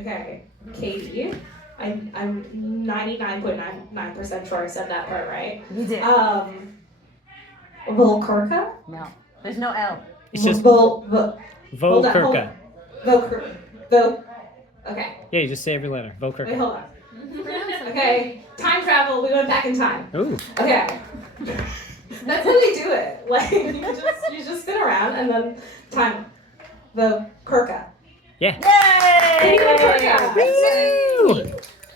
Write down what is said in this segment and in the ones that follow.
Okay, Katie. I'm 99.99% sure I said that part right. You did. Volkerka? No. There's no L. It's just Hold on, hold Volkerka. on. Volker. Vol. Okay. Yeah, you just say every letter. Wait, Volkerka. hold on. Okay, time travel. We went back in time. Ooh. Okay. That's how they do it. Like you just spin around and then time. The Kurka. Yeah. Katie Kurka. Woo!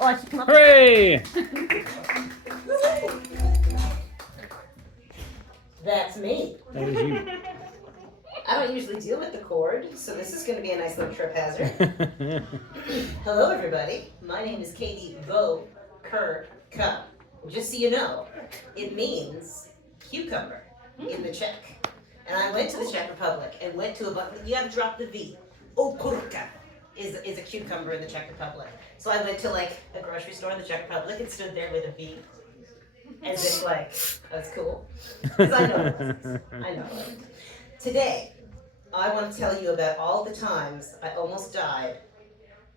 Oh, I should come up. Hooray! That's me. That is you. I don't usually deal with the cord, so this is going to be a nice little trip hazard. Hello, everybody. My name is Katie Volkerka. Just so you know, it means cucumber in the Czech. And I went to the Czech Republic and went to you have to drop the V. Okurka is a cucumber in the Czech Republic. So I went to like a grocery store in the Czech Republic and stood there with a V. As if like, that's cool. Because I know it. I know it. Today, I want to tell you about all the times I almost died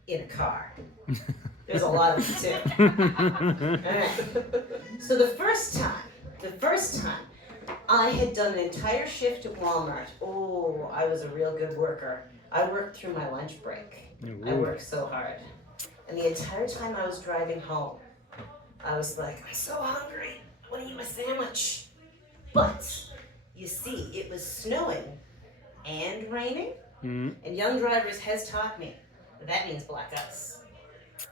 in a car. There's a lot of them too. Alright. So the first time, I had done an entire shift at Walmart. Oh, I was a real good worker. I worked through my lunch break. I worked so hard. And the entire time I was driving home, I was like, I'm so hungry. I want to eat my sandwich. But, you see, it was snowing and raining. Mm-hmm. And young drivers has taught me that means black ice.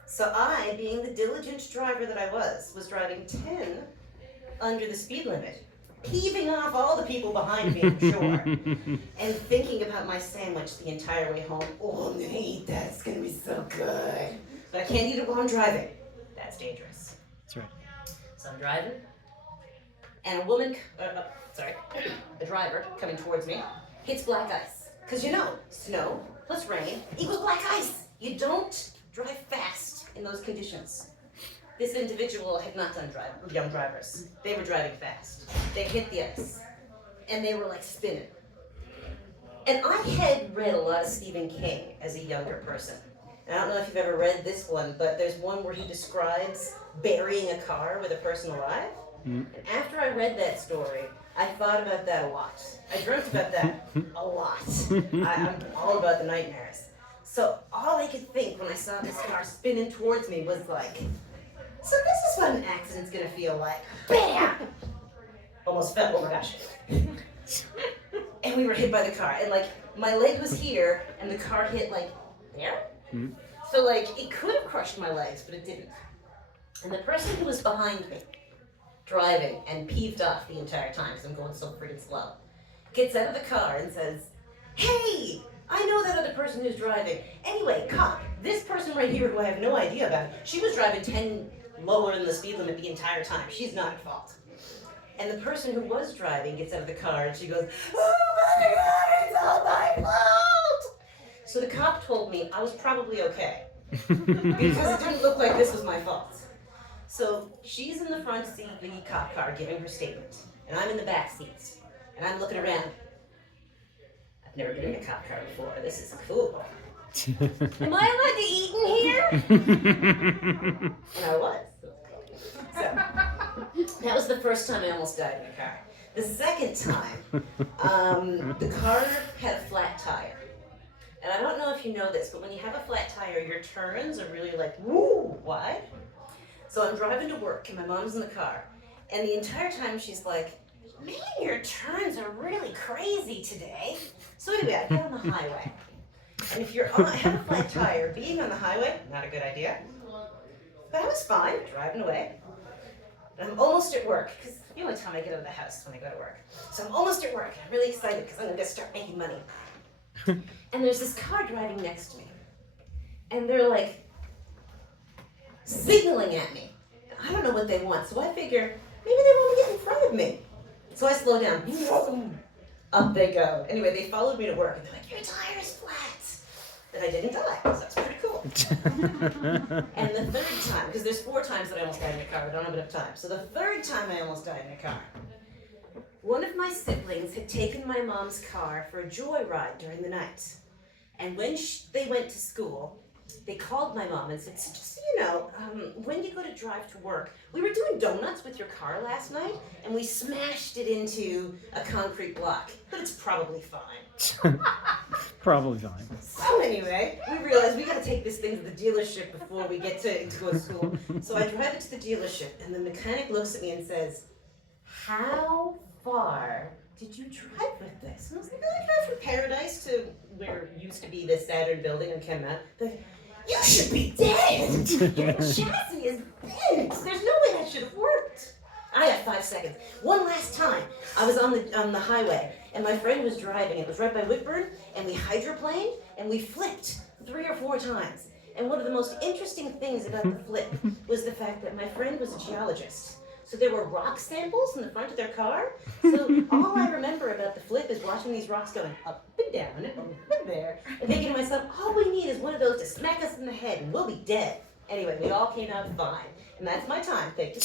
So I, being the diligent driver that I was driving 10 under the speed limit, heaving off all the people behind me, I'm sure, and thinking about my sandwich the entire way home. Oh, I'm gonna eat that. It's gonna be so good. But I can't eat it while I'm driving. That's dangerous. That's right. So I'm driving, and a driver coming towards me hits black ice. Because you know, snow plus rain equals black ice. You don't drive fast in those conditions. This individual had not done young drivers. They were driving fast. They hit the ice, and they were like spinning. And I had read a lot of Stephen King as a younger person. And I don't know if you've ever read this one, but there's one where he describes burying a car with a person alive. And after I read that story, I thought about that a lot. I dreamt about that a lot. I'm all about the nightmares. So all I could think when I saw this car spinning towards me was like, so this is what an accident's gonna feel like. Bam! Almost fell, oh my gosh. And we were hit by the car. And like, my leg was here, and the car hit like there. So like, it could have crushed my legs, but it didn't. And the person who was behind me, driving and peeved off the entire time because I'm going so freaking slow, gets out of the car and says, hey, I know that other person who's driving. Anyway, cop, this person right here who I have no idea about, she was driving 10 lower than the speed limit the entire time. She's not at fault. And the person who was driving gets out of the car and she goes, oh my God, it's all my fault. So the cop told me I was probably okay because it didn't look like this was my fault. So she's in the front seat of the cop car giving her statement, and I'm in the back seat, and I'm looking around. I've never been in a cop car before. This is cool. Am I allowed to eat in here? And I was. So that was the first time I almost died in a car. The second time, the car had a flat tire. And I don't know if you know this, but when you have a flat tire, your turns are really like, woo, wide. So I'm driving to work, and my mom's in the car. And the entire time she's like, man, your turns are really crazy today. So anyway, I get on the highway. And if you're have a flat tire, being on the highway, not a good idea. But I was fine, driving away. And I'm almost at work, because the only time I get out of the house is when I go to work. So I'm almost at work, and I'm really excited because I'm going to start making money. And there's this car driving next to me. And they're like signaling at me. I don't know what they want, so I figure maybe they want to get in front of me. So I slow down. Up they go. Anyway, they followed me to work, and they're like, your tire is flat. And I didn't die, so that's pretty cool. And the third time, because there's 4 times that I almost died in a car, I don't have enough time. So the third time I almost died in a car, one of my siblings had taken my mom's car for a joyride during the night. And when they went to school, they called my mom and said, so just so you know, when you go to drive to work, we were doing donuts with your car last night, and we smashed it into a concrete block, but it's probably fine. Probably fine. So anyway, we realized we gotta take this thing to the dealership before we get to go to school. So I drive it to the dealership, and the mechanic looks at me and says, how far did you drive with this? And I was like, I drive from Paradise to where used to be the Saturn building on Kenmount. But you should be dead! Your chassis is bent! There's no way that should have worked. I have 5 seconds. One last time, I was on the highway, and my friend was driving. It was right by Whitburn, and we hydroplaned, and we flipped 3 or 4 times. And one of the most interesting things about the flip was the fact that my friend was a geologist. So there were rock samples in the front of their car. So all I remember about the flip is watching these rocks going up and down and up and there, and thinking to myself, all we need is one of those to smack us in the head, and we'll be dead. Anyway, we all came out fine. And that's my time. Thank you.